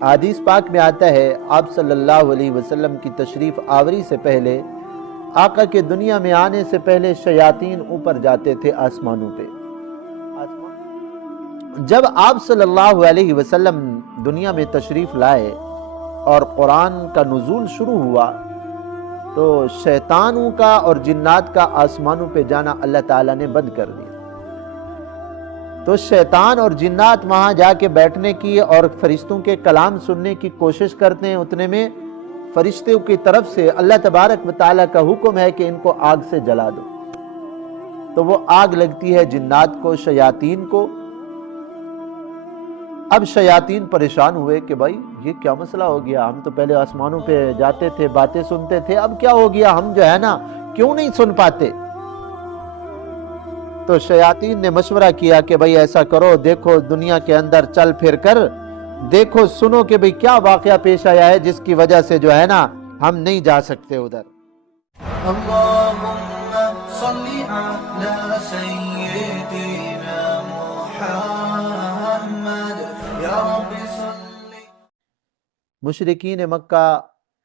حدیث پاک میں آتا ہے آپ صلی اللہ علیہ وسلم کی تشریف آوری سے پہلے، آقا کے دنیا میں آنے سے پہلے شیاطین اوپر جاتے تھے آسمانوں پہ۔ جب آپ صلی اللہ علیہ وسلم دنیا میں تشریف لائے اور قرآن کا نزول شروع ہوا تو شیطانوں کا اور جنات کا آسمانوں پہ جانا اللہ تعالیٰ نے بند کر دیا۔ تو شیطان اور جنات وہاں جا کے بیٹھنے کی اور فرشتوں کے کلام سننے کی کوشش کرتے ہیں، اتنے میں فرشتوں کی طرف سے اللہ تبارک و تعالیٰ کا حکم ہے کہ ان کو آگ سے جلا دو۔ تو وہ آگ لگتی ہے جنات کو، شیاطین کو۔ اب شیاطین پریشان ہوئے کہ بھائی یہ کیا مسئلہ ہو گیا، ہم تو پہلے آسمانوں پہ جاتے تھے، باتیں سنتے تھے، اب کیا ہو گیا، ہم جو ہے نا کیوں نہیں سن پاتے؟ تو شیاطین نے مشورہ کیا کہ بھائی ایسا کرو، دیکھو دنیا کے اندر چل پھر کر دیکھو، سنو کہ بھائی کیا واقعہ پیش آیا ہے جس کی وجہ سے جو ہے نا ہم نہیں جا سکتے ادھر۔ اللہم صلی علی سیدنا محمد یا رب صلی۔ مشرکین مکہ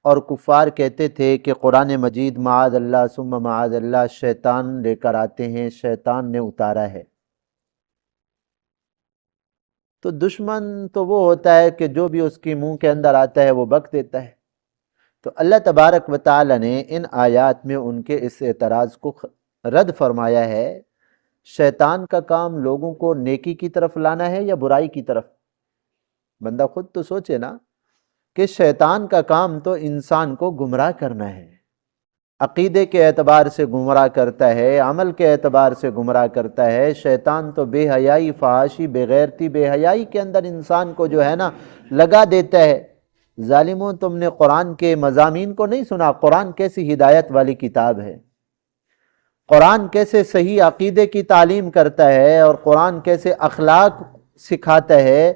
اور کفار کہتے تھے کہ قرآن مجید معاذ اللہ ثم معاذ اللہ شیطان لے کر آتے ہیں، شیطان نے اتارا ہے۔ تو دشمن تو وہ ہوتا ہے کہ جو بھی اس کی منہ کے اندر آتا ہے وہ بک دیتا ہے۔ تو اللہ تبارک و تعالی نے ان آیات میں ان کے اس اعتراض کو رد فرمایا ہے۔ شیطان کا کام لوگوں کو نیکی کی طرف لانا ہے یا برائی کی طرف؟ بندہ خود تو سوچے نا کہ شیطان کا کام تو انسان کو گمراہ کرنا ہے، عقیدے کے اعتبار سے گمراہ کرتا ہے، عمل کے اعتبار سے گمراہ کرتا ہے۔ شیطان تو بے حیائی، فحاشی، بے غیرتی، بے حیائی کے اندر انسان کو جو ہے نا لگا دیتا ہے۔ ظالموں، تم نے قرآن کے مضامین کو نہیں سنا؟ قرآن کیسی ہدایت والی کتاب ہے، قرآن کیسے صحیح عقیدے کی تعلیم کرتا ہے، اور قرآن کیسے اخلاق سکھاتا ہے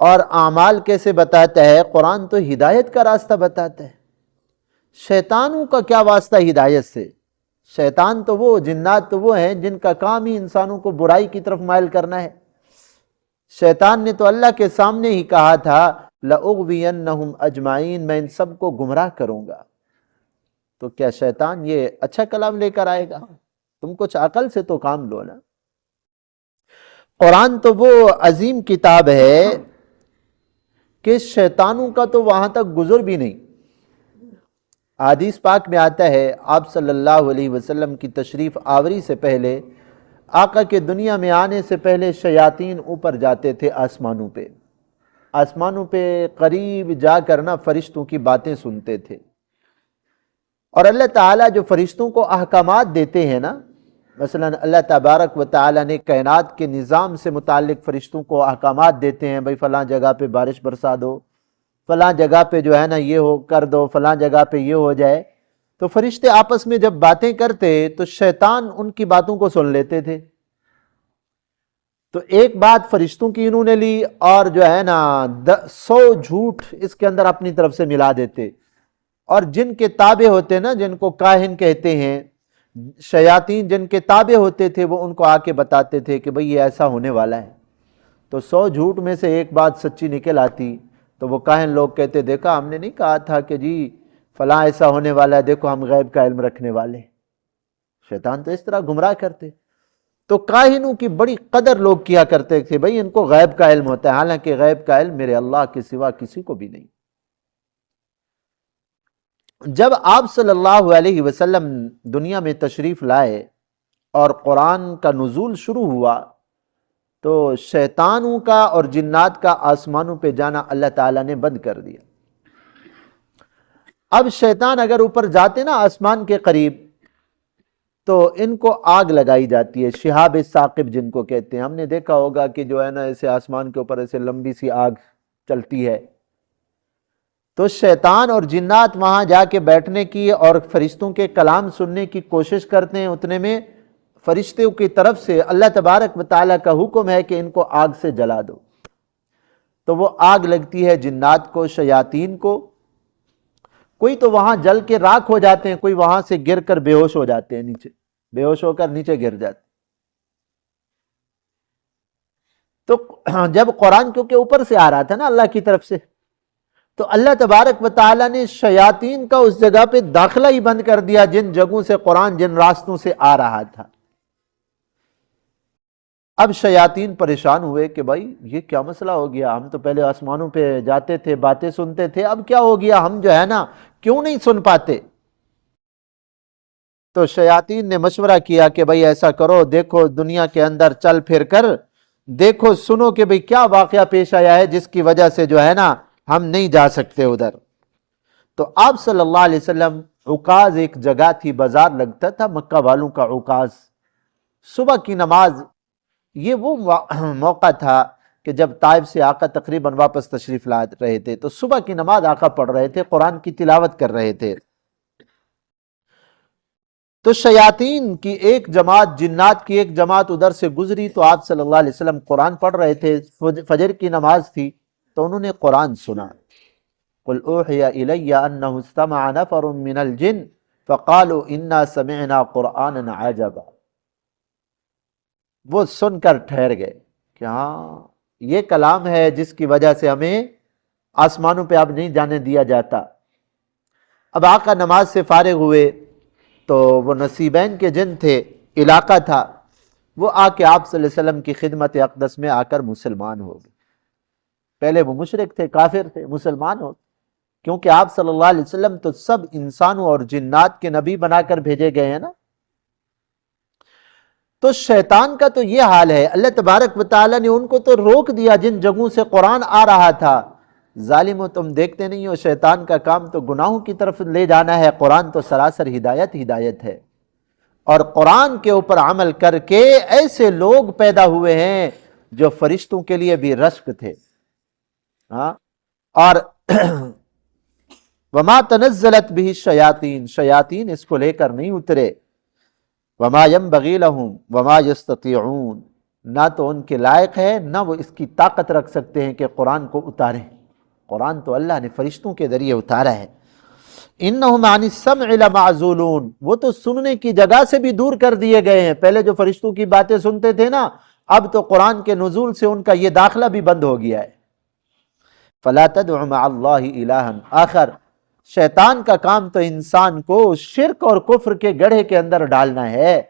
اور اعمال کیسے بتاتا ہے۔ قرآن تو ہدایت کا راستہ بتاتا ہے۔ شیطانوں کا کیا واسطہ ہدایت سے؟ شیطان تو وہ، جنات تو وہ ہیں جن کا کام ہی انسانوں کو برائی کی طرف مائل کرنا ہے۔ شیطان نے تو اللہ کے سامنے ہی کہا تھا لَأُغْوِيَنَّهُمْ أَجْمَعِينَ، میں ان سب کو گمراہ کروں گا۔ تو کیا شیطان یہ اچھا کلام لے کر آئے گا؟ تم کچھ عقل سے تو کام لو نا۔ قرآن تو وہ عظیم کتاب ہے کہ شیطانوں کا تو وہاں تک گزر بھی نہیں۔ حدیث پاک میں آتا ہے آپ صلی اللہ علیہ وسلم کی تشریف آوری سے پہلے، آقا کے دنیا میں آنے سے پہلے شیاطین اوپر جاتے تھے آسمانوں پہ۔ آسمانوں پہ قریب جا کر نا فرشتوں کی باتیں سنتے تھے، اور اللہ تعالیٰ جو فرشتوں کو احکامات دیتے ہیں نا، مثلا اللہ تبارک و تعالیٰ نے کائنات کے نظام سے متعلق فرشتوں کو احکامات دیتے ہیں، بھئی فلاں جگہ پہ بارش برسا دو، فلاں جگہ پہ جو ہے نا یہ ہو کر دو، فلاں جگہ پہ یہ ہو جائے۔ تو فرشتے آپس میں جب باتیں کرتے تو شیطان ان کی باتوں کو سن لیتے تھے۔ تو ایک بات فرشتوں کی انہوں نے لی اور جو ہے نا 100 جھوٹ اس کے اندر اپنی طرف سے ملا دیتے، اور جن کے تابع ہوتے نا، جن کو کاہن کہتے ہیں، شیاطین جن کے تابع ہوتے تھے، وہ ان کو آ کے بتاتے تھے کہ بھئی یہ ایسا ہونے والا ہے۔ تو 100 جھوٹ میں سے ایک بات سچی نکل آتی تو وہ کاہن لوگ کہتے دیکھا ہم نے نہیں کہا تھا کہ جی فلاں ایسا ہونے والا ہے، دیکھو ہم غیب کا علم رکھنے والے۔ شیطان تو اس طرح گمراہ کرتے۔ تو کاہنوں کی بڑی قدر لوگ کیا کرتے تھے، بھئی ان کو غیب کا علم ہوتا ہے، حالانکہ غیب کا علم میرے اللہ کے سوا کسی کو بھی نہیں۔ جب آپ صلی اللہ علیہ وسلم دنیا میں تشریف لائے اور قرآن کا نزول شروع ہوا تو شیطانوں کا اور جنات کا آسمانوں پہ جانا اللہ تعالیٰ نے بند کر دیا۔ اب شیطان اگر اوپر جاتے نا آسمان کے قریب تو ان کو آگ لگائی جاتی ہے، شہاب ثاقب جن کو کہتے ہیں۔ ہم نے دیکھا ہوگا کہ جو ہے نا ایسے آسمان کے اوپر ایسے لمبی سی آگ چلتی ہے، تو شیطان اور جنات وہاں جا کے بیٹھنے کی اور فرشتوں کے کلام سننے کی کوشش کرتے ہیں، اتنے میں فرشتوں کی طرف سے اللہ تبارک و تعالیٰ کا حکم ہے کہ ان کو آگ سے جلا دو۔ تو وہ آگ لگتی ہے جنات کو، شیاطین کو۔ کوئی تو وہاں جل کے راکھ ہو جاتے ہیں، کوئی وہاں سے گر کر بے ہوش ہو جاتے ہیں، نیچے بے ہوش ہو کر نیچے گر جاتے ہیں۔ تو جب قرآن کیونکہ اوپر سے آ رہا تھا نا اللہ کی طرف سے، تو اللہ تبارک و تعالیٰ نے شیاطین کا اس جگہ پہ داخلہ ہی بند کر دیا جن جگہوں سے قرآن جن راستوں سے آ رہا تھا۔ اب شیاطین پریشان ہوئے کہ بھائی یہ کیا مسئلہ ہو گیا، ہم تو پہلے آسمانوں پہ جاتے تھے، باتیں سنتے تھے، اب کیا ہو گیا، ہم جو ہے نا کیوں نہیں سن پاتے؟ تو شیاطین نے مشورہ کیا کہ بھائی ایسا کرو، دیکھو دنیا کے اندر چل پھر کر دیکھو، سنو کہ بھائی کیا واقعہ پیش آیا ہے جس کی وجہ سے جو ہے نا ہم نہیں جا سکتے ادھر۔ تو آپ صلی اللہ علیہ وسلم، عکاظ ایک جگہ تھی، بازار لگتا تھا مکہ والوں کا عکاظ، صبح کی نماز، یہ وہ موقع تھا کہ جب طائف سے آقا تقریباً واپس تشریف لا رہے تھے، تو صبح کی نماز آقا پڑھ رہے تھے، قرآن کی تلاوت کر رہے تھے۔ تو شیاطین کی ایک جماعت، جنات کی ایک جماعت ادھر سے گزری، تو آپ صلی اللہ علیہ وسلم قرآن پڑھ رہے تھے، فجر کی نماز تھی، تو انہوں نے قرآن سنا۔ قُلْ أُوحِيَ إِلَيَّ أَنَّهُ اسْتَمَعَ نَفَرٌ مِّنَ الْجِنِّ فَقَالُوا إِنَّا سَمِعْنَا قُرْآنًا عَجَبًا۔ وہ سن کر ٹھہر گئے کہ ہاں یہ کلام ہے جس کی وجہ سے ہمیں آسمانوں پہ اب نہیں جانے دیا جاتا۔ اب آقا نماز سے فارغ ہوئے تو وہ نصیبین کے جن تھے، علاقہ تھا، وہ آ کے آپ صلی اللہ علیہ وسلم کی خدمت اقدس میں آ کر مسلمان ہو گئے۔ پہلے وہ مشرک تھے، کافر تھے، مسلمان ہو، کیونکہ آپ صلی اللہ علیہ وسلم تو سب انسانوں اور جنات کے نبی بنا کر بھیجے گئے ہیں نا۔ تو شیطان کا تو یہ حال ہے، اللہ تبارک و تعالیٰ نے ان کو تو روک دیا جن جگہوں سے قرآن آ رہا تھا۔ ظالموں، تم دیکھتے نہیں ہو، شیطان کا کام تو گناہوں کی طرف لے جانا ہے، قرآن تو سراسر ہدایت ہے، اور قرآن کے اوپر عمل کر کے ایسے لوگ پیدا ہوئے ہیں جو فرشتوں کے لیے بھی رشک تھے۔ ہاں، اور وما تنزلت به الشیاطین، شیاطین اس کو لے کر نہیں اترے، وما ينبغي لهم وما يستطيعون، نہ تو ان کے لائق ہے، نہ وہ اس کی طاقت رکھ سکتے ہیں کہ قرآن کو اتاریں۔ قرآن تو اللہ نے فرشتوں کے ذریعے اتارا ہے۔ انہم عن السمع لمعزولون، وہ تو سننے کی جگہ سے بھی دور کر دیے گئے ہیں۔ پہلے جو فرشتوں کی باتیں سنتے تھے نا، اب تو قرآن کے نزول سے ان کا یہ داخلہ بھی بند ہو گیا ہے۔ فلا تدع مع اللہ الہا آخر، شیطان کا کام تو انسان کو شرک اور کفر کے گڑھے کے اندر ڈالنا ہے۔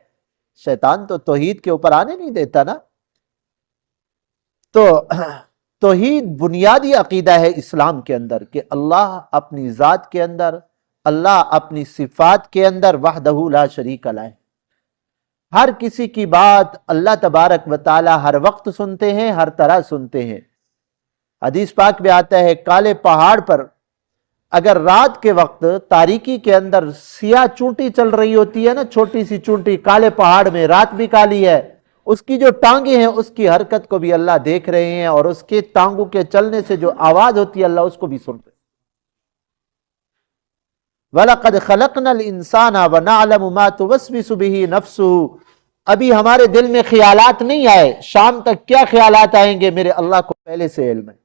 شیطان تو توحید کے اوپر آنے نہیں دیتا نا۔ تو توحید بنیادی عقیدہ ہے اسلام کے اندر کہ اللہ اپنی ذات کے اندر، اللہ اپنی صفات کے اندر وحدہ لا شریک لہ، ہر کسی کی بات اللہ تبارک و تعالی ہر وقت سنتے ہیں، ہر طرح سنتے ہیں۔ حدیث پاک میں آتا ہے، کالے پہاڑ پر اگر رات کے وقت تاریکی کے اندر سیاہ چونٹی چل رہی ہوتی ہے نا، چھوٹی سی چونٹی کالے پہاڑ میں، رات بھی کالی ہے، اس کی جو ٹانگیں ہیں اس کی حرکت کو بھی اللہ دیکھ رہے ہیں، اور اس کے ٹانگوں کے چلنے سے جو آواز ہوتی ہے اللہ اس کو بھی سن رہے ہیں۔ وَلَقَدْ خَلَقْنَا الْإِنسَانَ وَنَعْلَمُ مَا تُوَسْوِسُ بِهِ نَفْسُهُ، ابھی ہمارے دل میں خیالات نہیں آئے، شام تک کیا خیالات آئیں گے میرے اللہ کو پہلے سے علم ہے۔